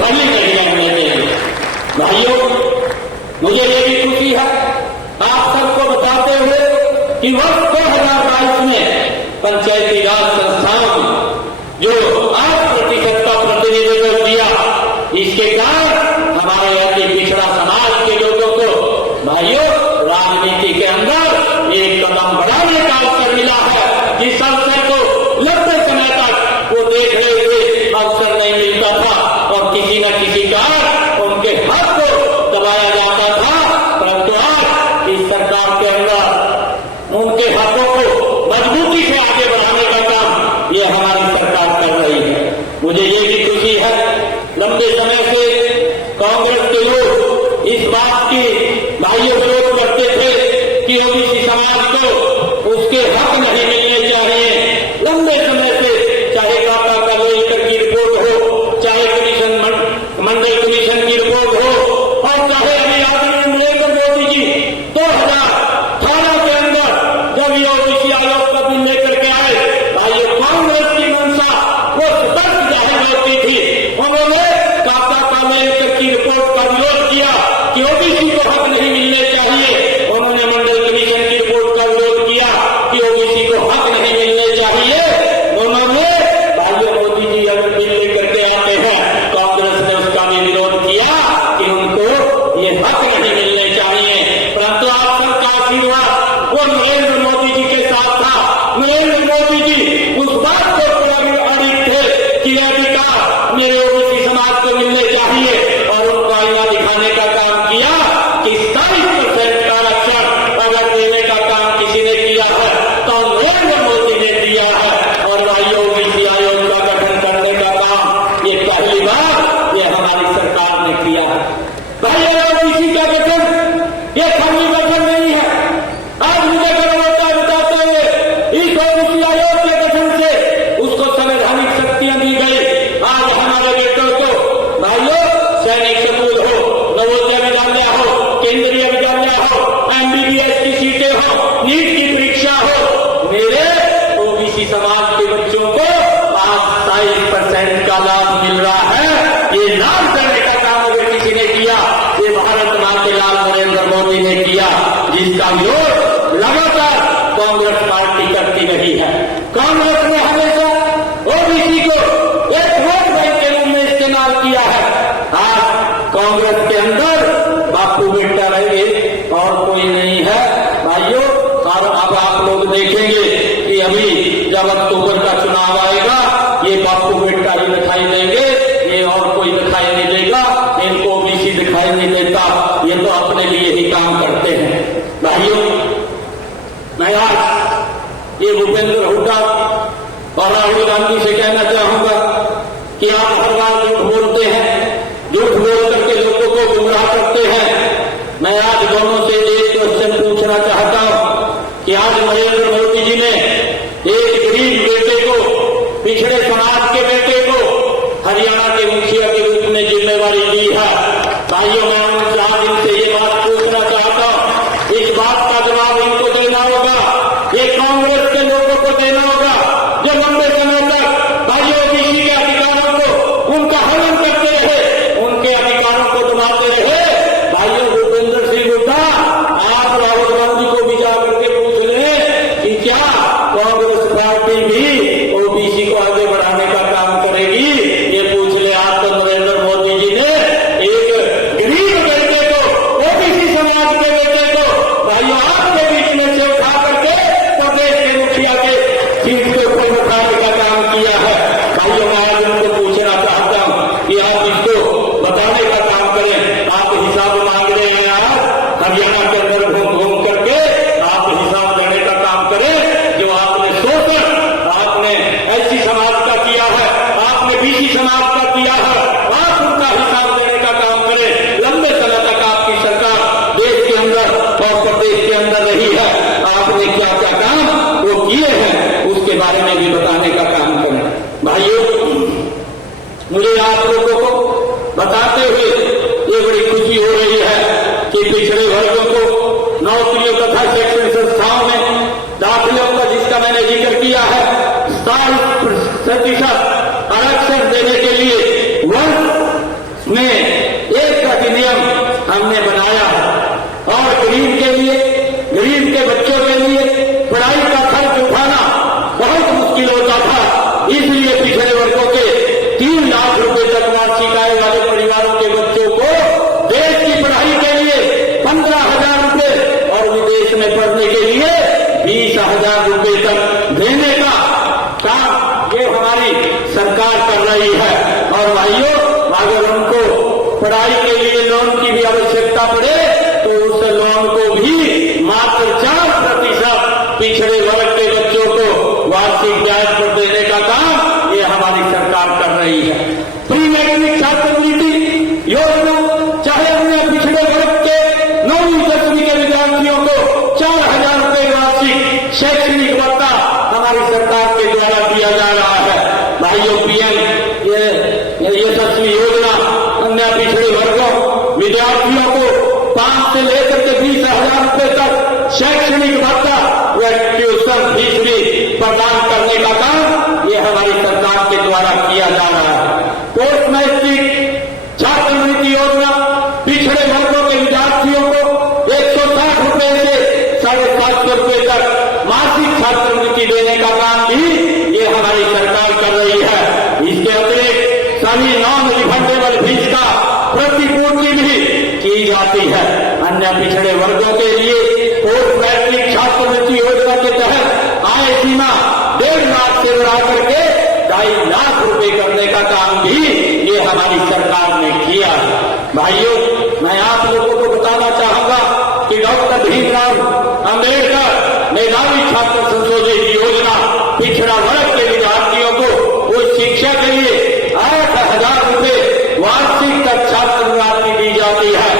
भली नहीं बनने देंगे। भाइयों, मुझे ये भी खुशी है आप सबको बताते हुए कि वर्ष 2022 में पंचायती राज संस्थाओं में जो 8% का प्रतिनिधित्व दिया, इसके कारण हमारे अति पिछड़ा समाज के लोगों को भाइयों राजनीति के अंदर एक कदम बढ़ाने का अवसर मिला है। जिस अवसर को लंबे समय तक वो देख रहे थे अवसर नहीं मिलता था और किसी न किसी कारण उनके हक को दबाया जाता था, परंतु आज इस सरकार के अंदर उनके हकों को मजबूती से आगे बढ़ाने का काम ये हमारी सरकार कर रही है। मुझे ये भी खुशी है लंबे समय से कांग्रेस के लोग इस बात की भाइयों विरोध करते थे कि ओबीसी समाज को उसके हक नहीं मिलने चाहिए। लंबे समय से चाहे काका कालेकर की रिपोर्ट हो, चाहे मंडल कमीशन की रिपोर्ट हो और चाहे अभी आदरणीय नरेंद्र मोदी जी 2018 के अंदर जब ये ओबीसी आयोग का बिल लेकर के आए, भाइयों कांग्रेस की मंशा वो स्पष्ट जाहिर होती थी। उन्होंने काका कालेकर की रिपोर्ट का विरोध किया कि ओबीसी को हक नहीं मिलने चाहिए। उन्होंने मंडल कमीशन की रिपोर्ट का विरोध किया कि ओबीसी को हक नहीं मिलने चाहिए। उन्होंने भाइयों मोदी जी अगर बिल लेकर के आते हैं, कांग्रेस ने उसका भी विरोध किया कि उनको ये हक नहीं मिलने चाहिए। परंतु आप सबका आशीर्वाद वो नरेंद्र मोदी जी के साथ था। नरेंद्र मोदी जी उस बात को पूरा अड़िग थे कि अधिकार मेरे ओबीसी समाज को मिलने चाहिए और उनको आईना दिखाने का काम किया कि 27% का आरक्षण अगर देने का काम किसी ने किया है तो नरेंद्र मोदी ने दिया है। और भाइयों ओबीसी आयोग का गठन करने का काम ये पहली बार ये हमारी सरकार ने किया है। भाइयों ओबीसी का गठन ये खाली गठन नहीं है। आज मुझे गर्व होता है बताते हुए इस ओबीसी आयोग के गठन से उसको संवैधानिक शक्तियां दी गई। आज हमारे बेटों को भाइयों सैनिक स्कूल हो, नवोदय विद्यालय हो, केंद्रीय विद्यालय हो, एमबीबीएस की सीटें हो, नीट की परीक्षा हो, मेरे ओबीसी समाज के बच्चों को 27% का लाभ मिल रहा है। ये लाभ करने का काम अगर किसी ने किया, ये भारत माँ के लाल नरेंद्र मोदी ने किया, जिसका विरोध लगातार कांग्रेस पार्टी करती रही है। कांग्रेस ने हमेशा ओबीसी को एक वोट बैंक के रूप में इस्तेमाल किया है। आज कांग्रेस के अंदर बापू बेटा रहेंगे और कोई नहीं है भाइयों। और अब आप लोग देखेंगे कि अभी जब अक्टूबर का चुनाव आएगा ये बापू बेटा ही दिखाई देंगे, ये और कोई दिखाई नहीं देगा। इनको ओबीसी दिखाई नहीं देता, ये तो अपने लिए ही काम करते हैं। भाइयों, मैं आज ये भूपेंद्र हुड्डा और राहुल गांधी से कहना चाहूंगा कि आप हर बार झूठ बोलते हैं, झूठ बोल करके लोगों को गुमराह करते हैं। मैं आज दोनों से एक क्वेश्चन पूछना चाहता हूं कि आज नरेंद्र मोदी जी ने एक गरीब बेटे को, पिछड़े समाज के बेटे को हरियाणा के मुखिया के रूप में जिम्मेवारी दी है। भाइयों, मैं उनसे आज इनसे ये बात पूछना चाहता हूं, इस बात का जवाब इनको देना होगा, ये कांग्रेस के लोगों को देना होगा जो लंबे समय तक भाइयों ओबीसी के अधिकारों को उनका हनन करते रहे, उनके अधिकारों को दबाते रहे। भाइयों भूपेंद्र सिंह हुड्डा, आप राहुल गांधी को भी जाकर के पूछ लें कि क्या कांग्रेस पार्टी भी ओबीसी को आगे बढ़ाने का काम करेगी। ये पूछ ले आप तो नरेंद्र मोदी जी ने एक गरीब बेटे को, ओबीसी समाज के बेटे को भाइयों आपके बीच में से उठा करके प्रदेश के मुखिया के सीट के ऊपर उठाने का काम किया है। भाइयों, मैं आज उनको पूछना चाहता हूं कि आप इसको बताने का काम करें। आप हिसाब मांग रहे हैं, आप हरियाणा के अंदर घूम घूम करके आप हिसाब देने का काम करें। जो आपने शोषण आपने एससी समाज का किया है, आपने बीसी समाज का किया है, आप उनका हिसाब देने का काम करें। लंबे समय तक आपकी सरकार देश के अंदर और प्रदेश के अंदर रही है, आपने क्या क्या काम वो किए हैं उसके बारे में भी बताने का काम करें। भाइयों, मुझे आप लोगों को बताते हुए ये बड़ी खुशी हो रही है कि पिछड़े वर्गों को नौकरियों तथा शैक्षणिक संस्थाओं में दाखिलों का, जिसका मैंने जिक्र किया है, 60% आरक्षण देने के लिए वर्ष 3 लाख रुपए तक वार्षिक आय वाले परिवारों के बच्चों को देश की पढ़ाई के लिए 15,000 रुपए और विदेश में पढ़ने के लिए 20,000 रुपए तक देने का काम ये हमारी सरकार कर रही है। और भाइयों, अगर उनको पढ़ाई के लिए लोन की भी आवश्यकता पड़े तो उस लोन को भी मात्र 4% पिछड़े वर्ग के बच्चों को वार्षिक ब्याज पर देने का काम ये हमारी सरकार कर रही है। प्री मैट्रिक छात्रवृत्ति योजना, चाहे अन्य पिछड़े वर्ग के 9वीं 10वीं के विद्यार्थियों को 4,000 रुपए वार्षिक शैक्षणिक भत्ता हमारी सरकार के द्वारा दिया जा रहा है। भाइयों, पीएम यशस्वी योजना अन्य पिछड़े वर्गों विद्यार्थियों को 5 से लेकर के 20,000 रुपए तक शैक्षणिक भत्ता व ट्यूशन फीस भी प्रदान करने का काम ये हमारी सरकार के द्वारा किया जा रहा है। पोस्ट मैट्रिक छात्रवृत्ति योजना पिछड़े वर्गों के विद्यार्थियों को 160 रुपए से 750 रुपए तक मासिक छात्रवृत्ति देने का काम भी ये हमारी सरकार कर रही है। इसके अतिरिक्त सभी नॉन रिफंडेबल फीस का प्रतिपूर्ति भी की जाती है। अन्य पिछड़े वर्गों के लिए पोस्ट मैट्रिक छात्रवृत्ति योजना के तहत आय सीमा 1.5 लाख से बढ़ा करके 2.5 लाख रुपए करने का काम भी ये हमारी सरकार ने किया है। भाइयों, मैं आप लोगों को बताना चाहूंगा कि डॉक्टर भीमराव अंबेडकर मेधावी छात्र संशोधित योजना पिछड़ा वर्ग के विद्यार्थियों को उच्च शिक्षा के लिए 8,000 रुपए वार्षिक तक छात्रवृत्ति दी जाती है।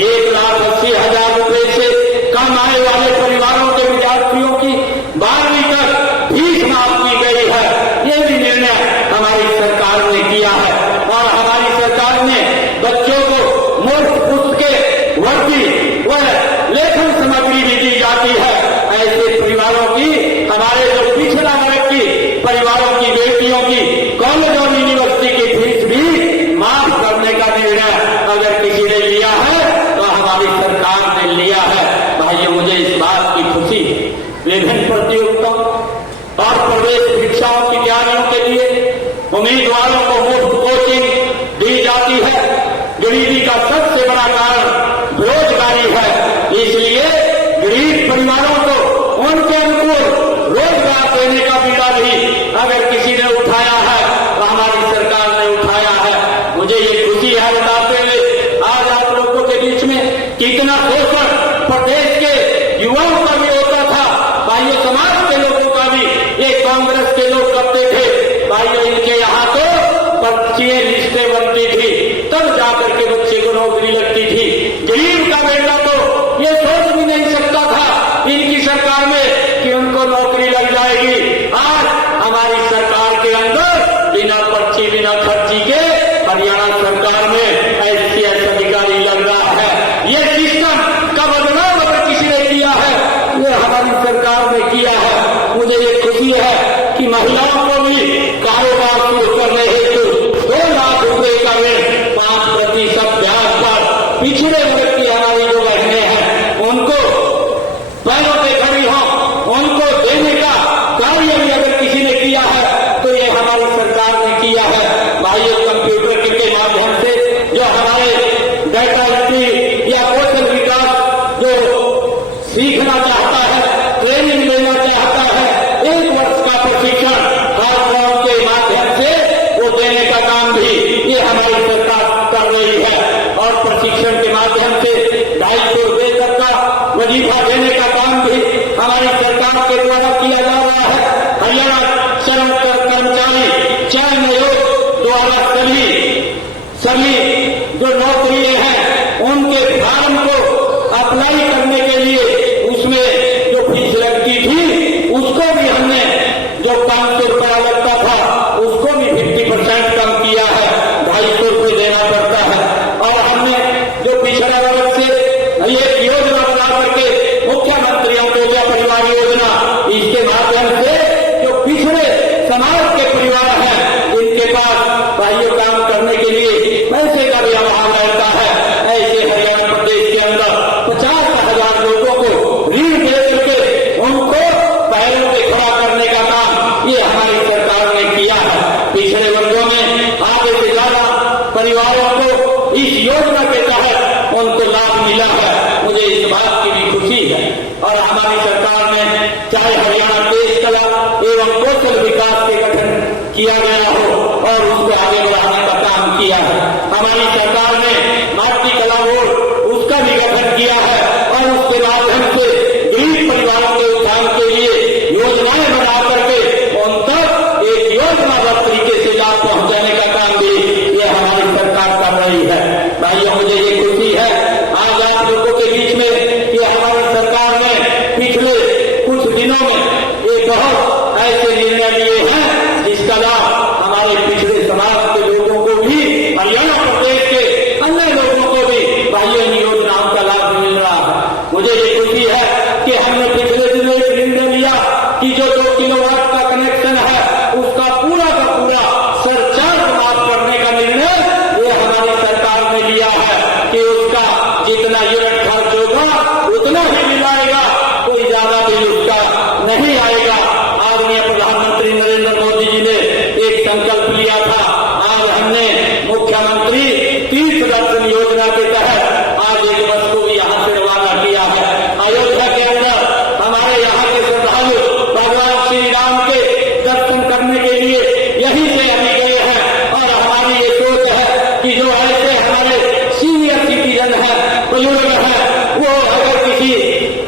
1,80,000 रुपए से कम आय वाले परिवारों के विद्यार्थियों की 12वीं तक फीस माफ की गई है। ये भी निर्णय हमारी सरकार ने किया है। और हमारी सरकार ने बच्चों को मुफ्त पुस्तकें, वर्दी व लेखन सामग्री भी दी जाती है। ऐसे परिवारों की, हमारे जो पिछड़ा वर्ग की परिवारों की बेटियों की कॉलेज और यूनिवर्सिटी की फीस भी माफ करने का निर्णय अगर किसी ने लिया है तो हमारी सरकार ने लिया है। भाइयों, मुझे इस बात की खुशी है। विभिन्न प्रतियोगिताओं और प्रवेश परीक्षाओं की तैयारियों के लिए उम्मीदवारों को मुफ्त कोचिंग दी जाती है। गरीबी का सबसे बड़ा कारण बेरोजगारी है, इसलिए गरीब परिवारों को उनके अनुकूल रोजगार देने का बीड़ा भी अगर किसी ने उठाया है तो हमारी सरकार ने उठाया है। मुझे ये खुशी है बताते हुए आज आप लोगों के बीच में कितना शोषण प्रदेश के युवाओं का भी होता था, भाइयों समाज के लोगों का भी, ये कांग्रेस के लोग करते थे। भाइयों, इनके यहाँ तो पर्चियां लिस्टें बनती थी, तब जाकर के बच्चे को नौकरी लगती थी। गरीब का बेटा तो ये सोच भी नहीं सकता था इनकी सरकार में कि उनको नौकरी लग जाएगी। आज हमारी सरकार के अंदर बिना पर्ची बिना खर्ची के हरियाणा सरकार में ICS अधिकारी लग रहा है। ये सिस्टम का बदलाव अगर किसी ने किया है ये हमारी सरकार ने किया है। मुझे ये खुशी है कि महिलाओं को भी कारोबार शुरू करने हेतु 2 लाख रुपए का ऋण 5% ब्याज पर पिछड़े वर्ग की हमारी जो बहनें हैं उनको पैरों पे खड़ी हो उनको देने का कार्य भी अगर किसी ने किया है तो ये हमारी सरकार ने किया है। भाइयों, कंप्यूटर के माध्यम से जो हमारे डाटा एंट्री या कौशल विकास जो सीखना चाहता है, ट्रेनिंग लेना चाहता है, 1 वर्ष का प्रशिक्षण लॉकडाउन के माध्यम से वो देने का काम भी ये हमारी सरकार कर रही है। और प्रशिक्षण के माध्यम से 250 रुपए तक का वजीफा देने का काम भी हमारी सरकार के द्वारा किया जा रहा है। हरियाणा श्रम कर्मचारी चयन आयोग द्वारा सभी जो नौकरियां हैं उनके फॉर्म को अप्लाई करने के लिए उसमें जो फीस लगती थी उसको भी हमने, जो 500 रुपया लगता था उसको भी 50% कम किया है, 250 रुपये देना पड़ता है। और हमने जो पिछड़ा वर्ग से एक योजना बना करके मुख्यमंत्री अंत्योदय परिवार योजना, इसके माध्यम से जो पिछड़े समाज के परिवार हैं इनके पास भाइयों काम करने के लिए पैसे का भी अभाव है परिवारों को इस योजना के तहत उनको लाभ मिला है। मुझे इस बात की भी खुशी है। और हमारी सरकार ने चाहे हरियाणा देश कला एवं कौशल विकास के गठन किया गया हो और उसको आगे बढ़ाने का काम किया है। हमारी सरकार ने भारतीय कला बोर्ड उसका भी गठन किया है और उसके माध्यम से गरीब परिवारों के उत्थान के लिए योजनाएं बना करके उन तक एक योजनाबद्ध तरीके से लाभ पहुंचाने का काम भी ये हमारी सरकार कर रही है। भाइयों, मुझे ये खुशी है आज आप लोगों के बीच में कि हमारी सरकार ने पिछले कुछ दिनों में ये बहुत ऐसे निर्णय लिए हैं जिसका लाभ हमारे पिछड़े समाज के लोगों को भी, हरियाणा प्रदेश के अन्य लोगों को भी भाइयों इन योजनाओं का लाभ मिल रहा है। मुझे ये खुशी है कि हमने पिछले दिनों एक निर्णय लिया कि जो 2 किलोवाट का कनेक्शन है उसका पूरा का पूरा सरचार्ज माफ करने का निर्णय ये हमारी सरकार ने लिया है कि उसका जितना यूनिट खर्च होगा उतना ही मिलाएगा, कोई ज्यादा बिल उसका नहीं आएगा। आदरणीय प्रधानमंत्री नरेंद्र मोदी जी ने एक संकल्प लिया था। आज हमने मुख्यमंत्री तीर्थ दर्शन योजना के तहत आज एक बस को भी यहाँ से रवाना किया है। अयोध्या के अंदर हमारे यहाँ के श्रद्धालु भगवान श्री राम के दर्शन करने के लिए यहीं से अभी गए हैं और हमारी ये सोच है कि जो ऐसे हमारे सीनियर सिटीजन है, बुजुर्ग है, वो अगर किसी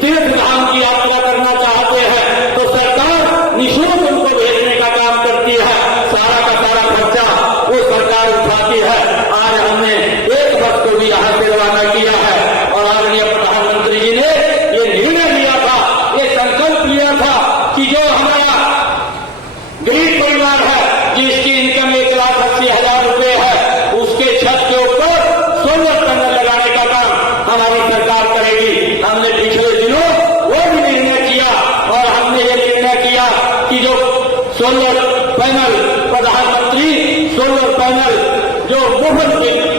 तीर्थ धाम की यात्रा करना चाहते हैं तो सरकार निःशुल्क उनको भेजने का काम करती है। सारा का सारा खर्चा वो सरकार उठाती है। आज हमने एक बस को भी यहाँ से रवाना किया है और आदरणीय प्रधानमंत्री जी ने ये निर्णय लिया था, ये संकल्प लिया था कि जो हमारा गरीब परिवार है जिसकी इनकम 1,80,000 रुपए है उसके छत के ऊपर सोलर पैनल लगाने का काम हमारी सरकार करेगी। हमने पिछले दिनों वो भी निर्णय किया और हमने ये निर्णय किया कि जो सोलर पैनल प्रधानमंत्री सोलर पैनल जो मुफ्त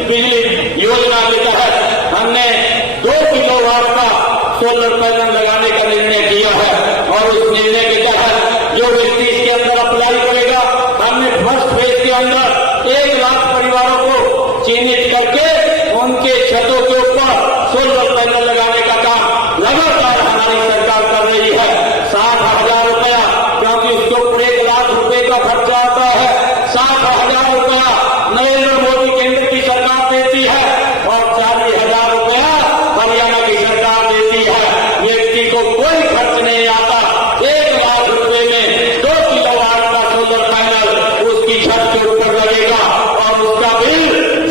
बिजली योजना के तहत हमने 2 किलोवाट का सोलर पैनल लगाने का निर्णय किया है और उस निर्णय के तहत जो व्यक्ति इसके अंदर अप्लाई करेगा, हमने फर्स्ट फेज के अंदर 1 लाख परिवारों को चिन्हित करके उनके छतों के ऊपर सोलर पैनल लगाने का काम लगातार हमारी सरकार कर रही है। 60,000 रुपया, क्योंकि उसके ऊपर 1 लाख रुपए का खर्चा आता है। 60,000 रुपया नरेंद्र मोदी केंद्र की सरकार देती है और 40,000 रुपया हरियाणा की सरकार देती है। व्यक्ति को कोई खर्च नहीं आता। 1 लाख रुपए में 2 किलोवाट का सोलर पैनल उसकी छत के ऊपर लगेगा और उसका बिल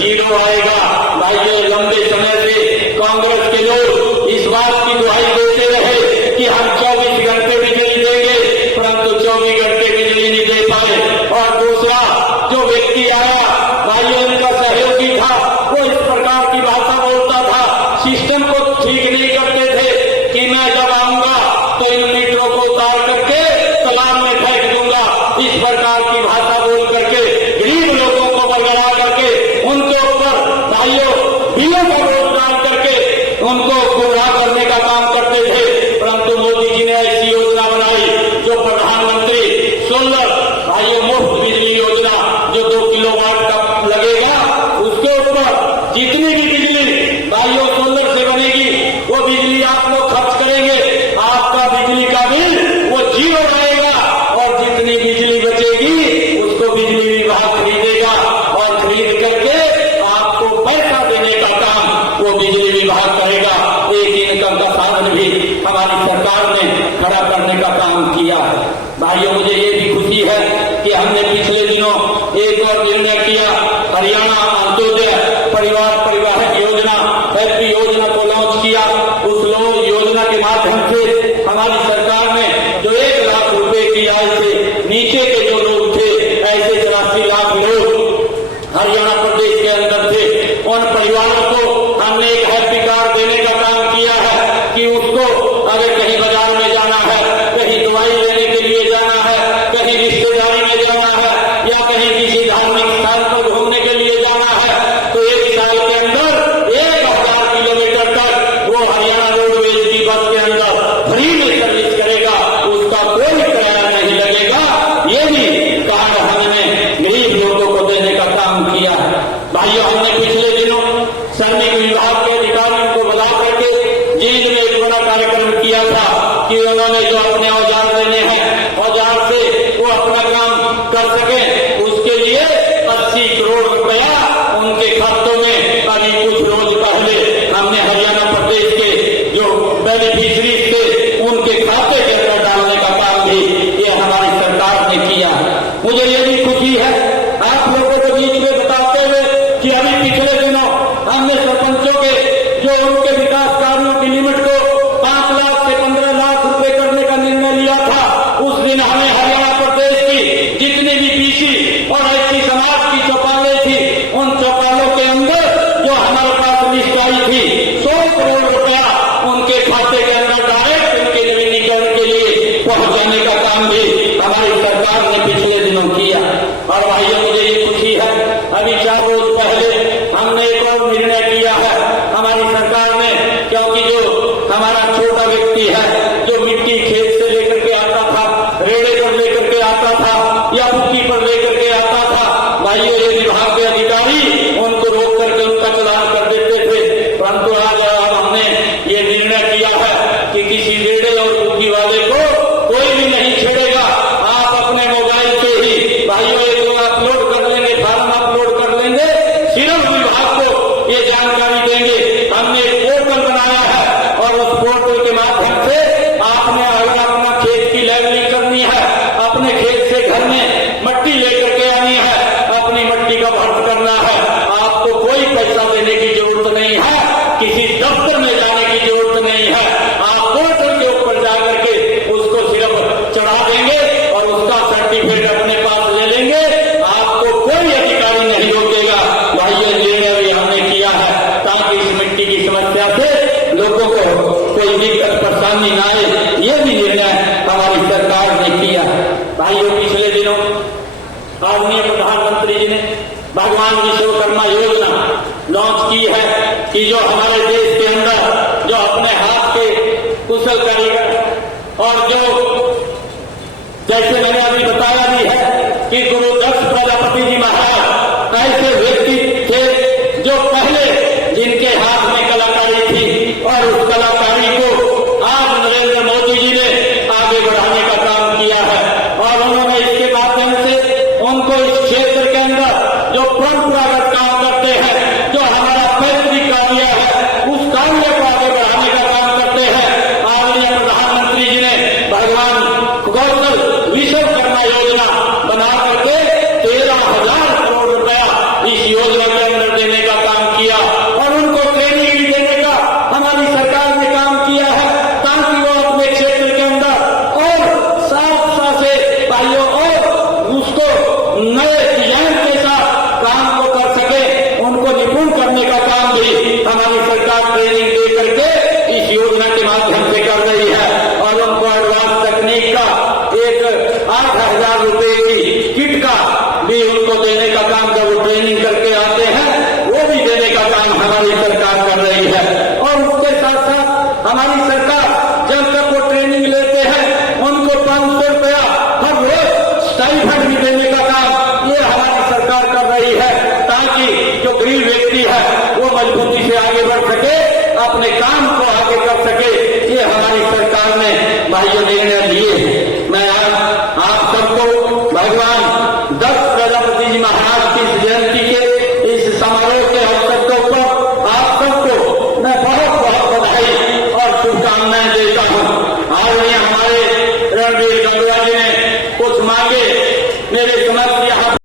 0 आएगा। भाइयों, लंबे समय से कांग्रेस के लोग इस बात की दुहाई देते रहे कि हम 24 घंटे बिजली देंगे, परंतु 24 घंटे बिजली नहीं दे पाए। और दूसरा जो व्यक्ति आया, भाइयों इनका सहयोगी था, वो इस प्रकार की भाषा बोलता था, सिस्टम को ठीक नहीं करते थे कि मैं जब आऊंगा तो इन मीटरों को उतार करके तालाब में फेंक दूंगा। इस प्रकार की भाषा बोल करके गरीब लोगों को बरगला करके उनके ऊपर भाइयों बिलों का बोझ डाल करके उनको गुमराह करने का काम करते थे। परंतु मोदी जी ने ऐसी योजना बनाई जो प्रधानमंत्री सोलर भाइयों मुफ्त बिजली योजना जो 2 किलोवाट का लगेगा, उसके ऊपर जितनी भी बिजली भाइयों सोलर से बनेगी वो बिजली आप लोग खर्च करेंगे, आपका बिजली का बिल वो 0 आएगा और जितनी बिजली बचेगी उसको बिजली विभाग खरीदेगा और खरीद करके आपको पैसा देने का काम वो बिजली विभाग करेगा। एक इनकम का साधन भी हमारी सरकार ने खड़ा करने का काम किया है। भाइयों, मुझे ये भी खुशी है कि हमने पिछले दिनों एक और निर्णय किया, हरियाणा अंत्योदय परिवार परिवाहक योजना हैप्पी योजना को लॉन्च किया। उस योजना के माध्यम से हमारी सरकार ने जो 1 लाख रुपए की आय से नीचे के जो लोग थे, ऐसे 84 लाख लोग हरियाणा प्रदेश के अंदर थे, उन परिवारों को हमने एक हैप्पी कार्ड देने का काम किया है कि उसको अगर कहीं बाजार में जाना है, कहीं दवाई लेने के लिए जाना है, कहीं रिश्तेदारी में जाना है या कहीं किसी धार्मिक स्थान पर घूमने के लिए जाना है, तो 1 साल के अंदर 1,000 किलोमीटर तक वो हरियाणा रोडवेज की बस के अंदर फ्री में सर्विस करेगा, उसका कोई किराया नहीं लगेगा। ये भी कार्ड हमने गरीब लोगों को देने का काम किया है। भाइयों, 4 रोज पहले हमने एक और निर्णय किया है हमारी सरकार ने, क्योंकि जो हमारा छोटा व्यक्ति है जो मिट्टी खेत से लेकर के आता था, रेड़े पर लेकर के आता था या बुक्की पर लेकर के आता था, भाइयों ये विभाग के अधिकारी उनको रोक करके उनका चालान कर देते थे। परंतु आज हमने ये निर्णय किया है कि किसी रेड़े और बुक्की वाले को कोई भी नहीं छेड़ेगा। आप अपने मोबाइल से ही भाइयों एक अपलोड कर लेंगे, फॉर्म अपलोड कर लेंगे, सिर्फ विभाग को ये जानकारी देंगे। हमने एक पोर्टल बनाया है और उस पोर्टल के माध्यम से आपने अगर अपना खेत की लेवलिंग करनी है, अपने खेत से घर में मट्टी लेकर के आनी है, अपनी मट्टी का भर्त करना है, आपको कोई पैसा देने की जरूरत नहीं है, किसी दफ्तर में जाने की जरूरत नहीं है। आप पोर्टल के ऊपर जाकर के उसको सिर्फ चढ़ा देंगे और उसका सर्टिफिकेट अपने पास ले लेंगे, आपको कोई अधिकारी नहीं रोकेगा। भाई ये निर्णय भी हमने किया है ताकि इस मिट्टी की समस्या से लोगों को कोई दिक्कत परेशानी न आए, ये भी निर्णय हमारी सरकार ने किया है। भाइयों पिछले दिनों आदरणीय प्रधानमंत्री जी ने भगवान विश्वकर्मा योजना लॉन्च की है कि जो हमारे देश के अंदर जो अपने हाथ के कुशल कारीगर और जो जैसे मैंने अभी बताया भी है कि गुरु दक्ष प्रजापति जी महाराज ऐसे व्यक्ति थे जो पहले जिनके हाथ में कलाकारी थी और उस कलाकारी को आज नरेंद्र मोदी जी ने आगे बढ़ाने का काम किया है और उन्होंने इसके माध्यम से उनको इस क्षेत्र के अंदर जो परंपरागत काम करते हैं, जो हमारा पैतृक कार्य है, उस कार्य को आगे बढ़ाने का काम करते हैं। आदरणीय प्रधानमंत्री जी ने भगवान कौशल विश्वकर्मा योजना बना करके 13,000 करोड़ रुपया इस योजना के अंदर देने का काम किया और उनको ट्रेनिंग भी देने का हमारी सरकार ने काम किया है ताकि वो अपने क्षेत्र के अंदर और साफ से भाइयों और उसको नए डिजाइन के साथ काम को कर सके, उनको निपुण करने का काम भी हमारी सरकार ट्रेनिंग दे करके इस योजना के माध्यम से कर रही है और उनको एडवांस तकनीक का एक 8,000 रुपए की किट का भी उनको देने का काम, जब वो ट्रेनिंग करके आते हैं वो भी देने का काम हमारी सरकार कर रही है। और उसके साथ साथ हमारी सरकार जब तक वो ट्रेनिंग लेते हैं उनको 500 रुपया हर रोज स्टाइपेंड भी देने का काम ये हमारी सरकार कर रही है ताकि जो गरीब व्यक्ति है वो मजबूती से आगे बढ़ सके, अपने काम को आगे कर सके। ये हमारी सरकार ने भाइयों निर्णय